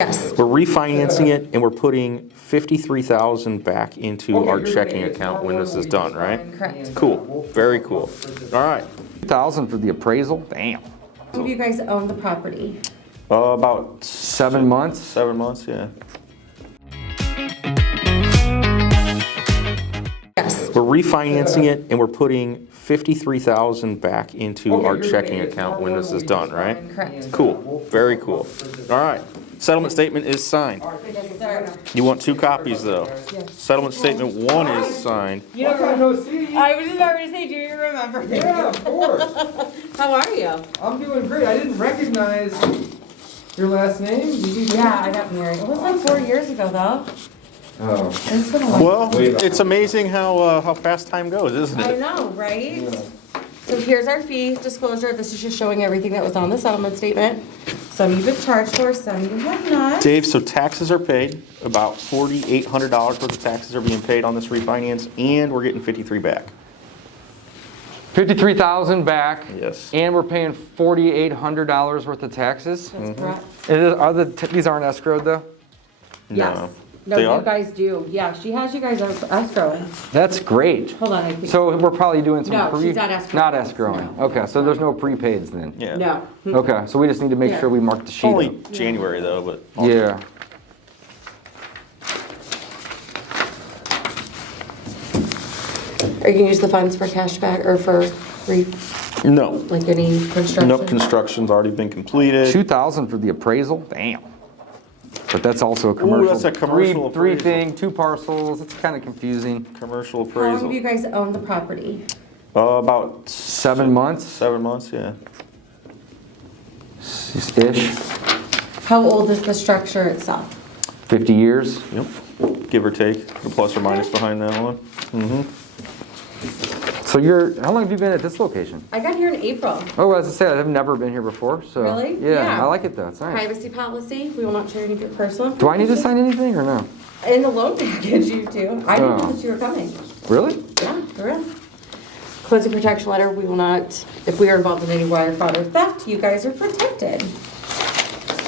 Yes. We're refinancing it and we're putting $53,000 back into our checking account when this is done, right? Correct. Cool. Very cool. All right. $2,000 for the appraisal? Damn. How do you guys own the property? About 7 months? 7 months, yeah. Yes. We're refinancing it and we're putting $53,000 back into our checking account when this is done, right? Correct. Cool. Very cool. All right. Settlement statement is signed. Yes, sir. You want 2 copies though. Settlement statement 1 is signed. I was just about to say, do you remember? Yeah, of course. How are you? I'm doing great. I didn't recognize your last name. Did you? Yeah, I got married. It was like 4 years ago, though. Oh. It's been a long Well, it's amazing how fast time goes, isn't I it? know, right? Yeah. So here's our fee disclosure. This is just showing everything that was on the settlement statement. Some you've been charged for, some you have not. Dave, so taxes are paid. About $4,800 worth of taxes are being paid on this refinance, and we're getting 53 back. $53,000 back. Yes. And we're paying $4,800 worth of taxes. That's correct. These aren't escrowed though? Yes. No. No, They you are? guys do. Yeah, she has you guys escrowing. That's great. Hold on, I think. So we're probably doing some No, she's not escrowing. Not escrowing. No. Okay, so there's no prepaids then. Yeah. No. Okay, so we just need to make Yeah. sure we mark the sheet Only up. January though, but. Yeah. Are you gonna use the funds for cash back or for No. like any construction? Nope, construction's already been completed. $2,000 for the appraisal? Damn. But that's also a commercial. that's a commercial Three appraisal. thing, 2 parcels. It's kind of confusing. Commercial How long have appraisal. you guys owned the property? About 7 months 7 months, yeah. ish. How old is the structure itself? 50 years. Yep. Give or take, the plus or minus behind that one. So how long have you been at this location? I got here in April. Oh, as I said, I've never been here before, so. Really? Yeah, Yeah. I like it though, it's nice. Privacy policy, we will not share any of your personal Do I need to information. sign anything or no? In the loan package, you do. I didn't know Oh. that you were coming. Really? Yeah, for real. Closing protection letter, we will not, if we are involved in any wire fraud or theft, you guys are protected.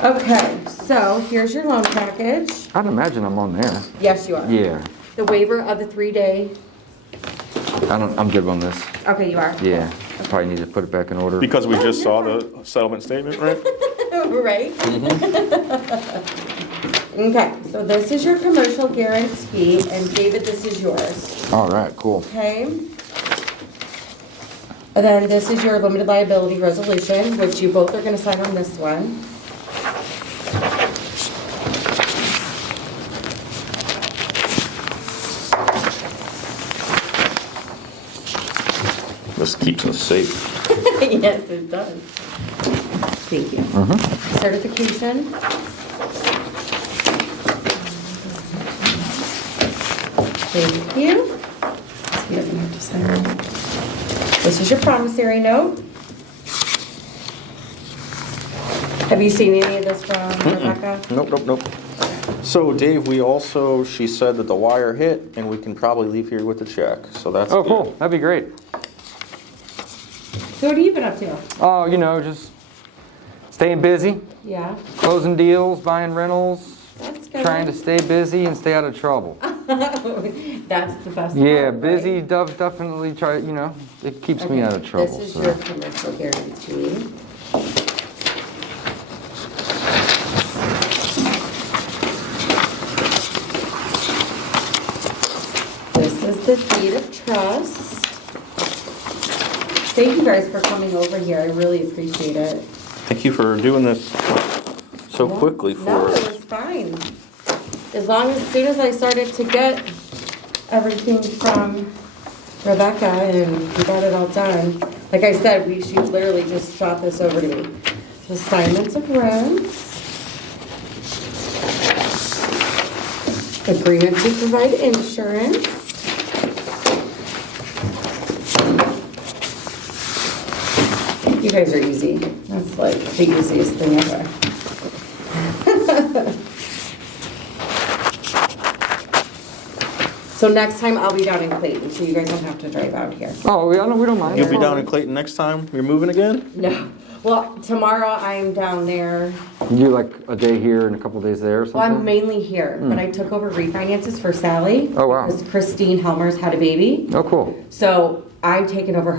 Okay, so here's your loan package. I'd imagine I'm on there. Yes, you are. Yeah. The waiver of the 3-day, I'm good on this. okay, you are. Yeah. Probably need to put it back in order. Because we just saw the settlement statement, right? Right? Okay, so this is your commercial guarantee, and David, this is yours, All right, cool. okay? And then this is your limited liability resolution, which you both are gonna sign on this one. This keeps us safe. Yes, it does. Thank you. Certification. Thank you. So he doesn't have to sign that. This is your promissory note. Have you seen any of this from Rebecca? Nope. So Dave, she said that the wire hit and we can probably leave here with the check, so that's Oh, good. cool. That'd be great. So what have you been up to? Oh, just staying busy, Yeah, closing deals, buying rentals, that's good. trying to stay busy and stay out of trouble. That's the best Yeah, part, busy, right? definitely try, it keeps me out of trouble. This is so. your commercial guarantee. This is the deed of trust. Thank you guys for coming over here. I really appreciate it. Thank you for doing this so quickly for No, us. it was fine. As soon as I started to get everything from Rebecca and we got it all done, like I said, she literally just shot this over to me. Assignments of rents. Agreement to provide insurance. You guys are easy. That's like the easiest thing ever. So next time I'll be down in Clayton, so you guys don't have to drive out here. Oh, we don't mind. You'll be down in Clayton next time? You're moving again? No. Well, tomorrow I'm down there You do like a day here and a couple days there or Well, I'm something? mainly here, but I took over refinances for Sally. Oh, wow. Because Christine Helmers had a baby. Oh, cool. So I've taken over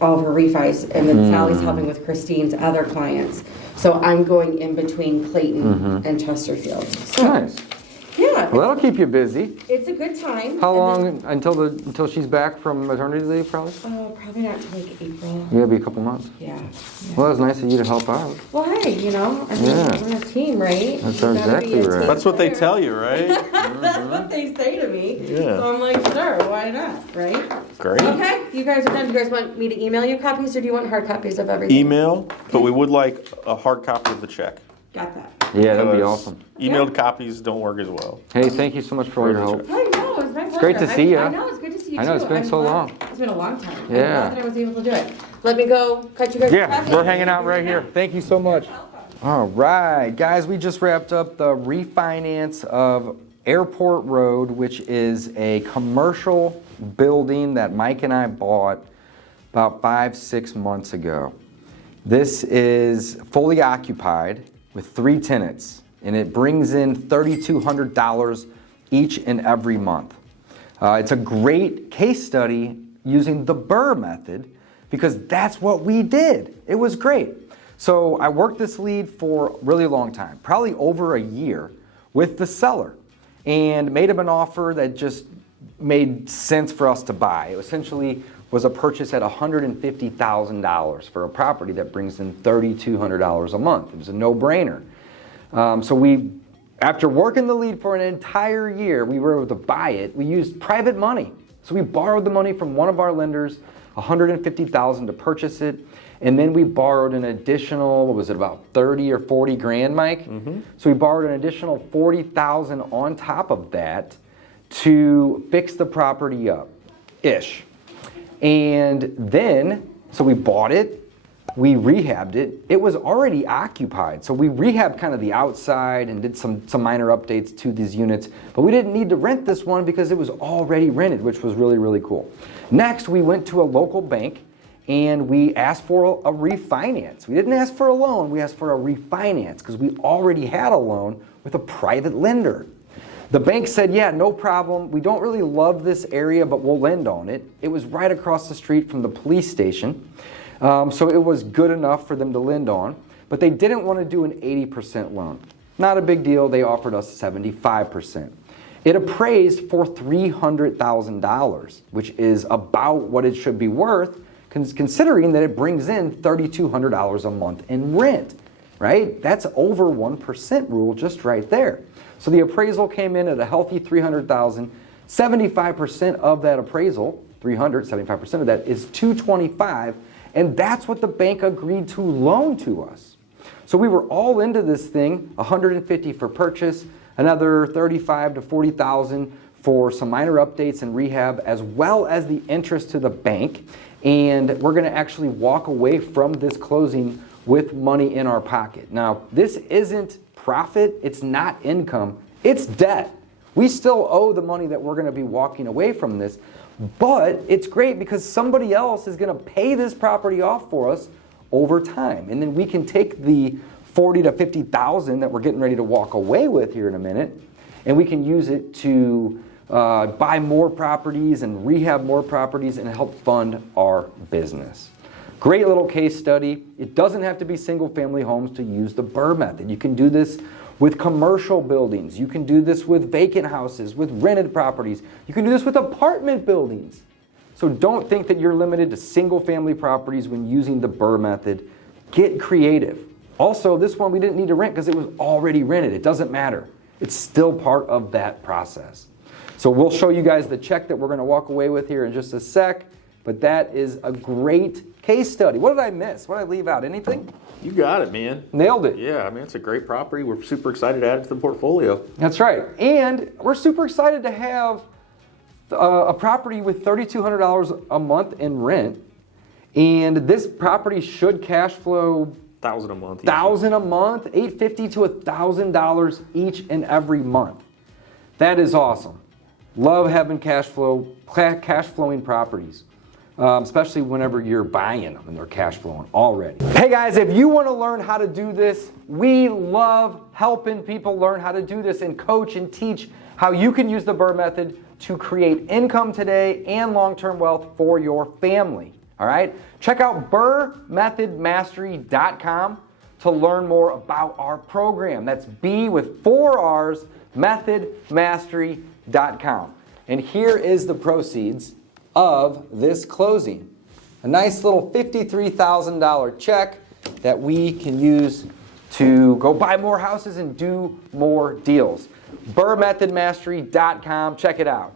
all of her refis, and then Sally's helping with Christine's other clients. So I'm going in between Clayton and Chesterfield. So, Nice. yeah, Well, that'll keep you busy. it's a good time. How And long until she's back from maternity leave, probably? then, probably not till like April. Maybe a couple months. Yeah. Well, it's nice of you to help out. Well, hey, I mean, Yeah. we're a team, right? That's You gotta exactly be a right. team That's what they player. tell you, right? That's what they say to me. Yeah. So I'm like, sure, why not, right? Great. Okay, you guys are done. Do you guys want me to email you copies, or do you want hard copies of everything? Email, but we would like a hard copy of the check. Got that. Yeah, that'd be Because awesome. Emailed copies don't work as well. Hey, thank you so much for all your help. I know, it's my pleasure. great to see ya. I know, it's good to see you too. I know, it's been I'm so glad- long. It's been a long time. I'm Yeah. glad that I was able to do it. Let me go cut you guys. Yeah, traffic. we're hanging out right here. Thank you so much. All right, guys, we just wrapped up the refinance of Airport Road, which is a commercial building that Mike and I bought about 5-6 months ago. This is fully occupied with 3 tenants, and it brings in $3,200 each and every month. It's a great case study using the BRRRR method because that's what we did. It was great. So I worked this lead for a really long time, probably over a year, with the seller, and made him an offer that just made sense for us to buy. It essentially was a purchase at $150,000 for a property that brings in $3,200 a month. It was a no-brainer. After working the lead for an entire year, we were able to buy it. We used private money. So we borrowed the money from one of our lenders, $150,000 to purchase it. And then we borrowed an additional, what was it, about 30 or 40 grand, Mike? So we borrowed an additional 40,000 on top of that to fix the property up-ish. And then, so we bought it, we rehabbed it. It was already occupied. So we rehabbed kind of the outside and did some minor updates to these units, but we didn't need to rent this one because it was already rented, which was really, really cool. Next, we went to a local bank and we asked for a refinance. We didn't ask for a loan, we asked for a refinance because we already had a loan with a private lender. The bank said, yeah, no problem. We don't really love this area, but we'll lend on it. It was right across the street from the police station. So it was good enough for them to lend on, but they didn't want to do an 80% loan. Not a big deal. They offered us 75%. It appraised for $300,000, which is about what it should be worth, considering that it brings in $3,200 a month in rent, right? That's over 1% rule just right there. So the appraisal came in at a healthy $300,000. 75% of that appraisal, 75% of that is $225,000, and that's what the bank agreed to loan to us. So we were all into this thing, $150,000 for purchase, another $35,000 to $40,000 for some minor updates and rehab, as well as the interest to the bank. And we're going to actually walk away from this closing with money in our pocket. Now, this isn't profit, it's not income, it's debt. We still owe the money that we're going to be walking away from this, but it's great because somebody else is going to pay this property off for us over time. And then we can take the $40,000 to $50,000 that we're getting ready to walk away with here in a minute, and we can use it to buy more properties and rehab more properties and help fund our business. Great little case study. It doesn't have to be single family homes to use the BRRRR method. You can do this with commercial buildings. You can do this with vacant houses, with rented properties. You can do this with apartment buildings. So don't think that you're limited to single family properties when using the BRRRR method. Get creative. Also, this one we didn't need to rent because it was already rented. It doesn't matter. It's still part of that process. So we'll show you guys the check that we're going to walk away with here in just a sec, but that is a great case study. What did I miss? What did I leave out? Anything? You got it, man. Nailed it. Yeah, I mean, it's a great property. We're super excited to add it to the portfolio. That's right. And we're super excited to have a property with $3,200 a month in rent. And this property should cash flow $1,000 a month. $1,000 a month, $850 to $1,000 each and every month. That is awesome. Love having cash flowing properties. especially whenever you're buying them and they're cash flowing already. Hey guys, if you want to learn how to do this, we love helping people learn how to do this and coach and teach how you can use the BRRRR method to create income today and long-term wealth for your family. All right? Check out BRRRRmethodmastery.com to learn more about our program. That's B with 4 R's, methodmastery.com. And here is the proceeds of this closing. A nice little $53,000 check that we can use to go buy more houses and do more deals. BRRRRmethodmastery.com. Check it out.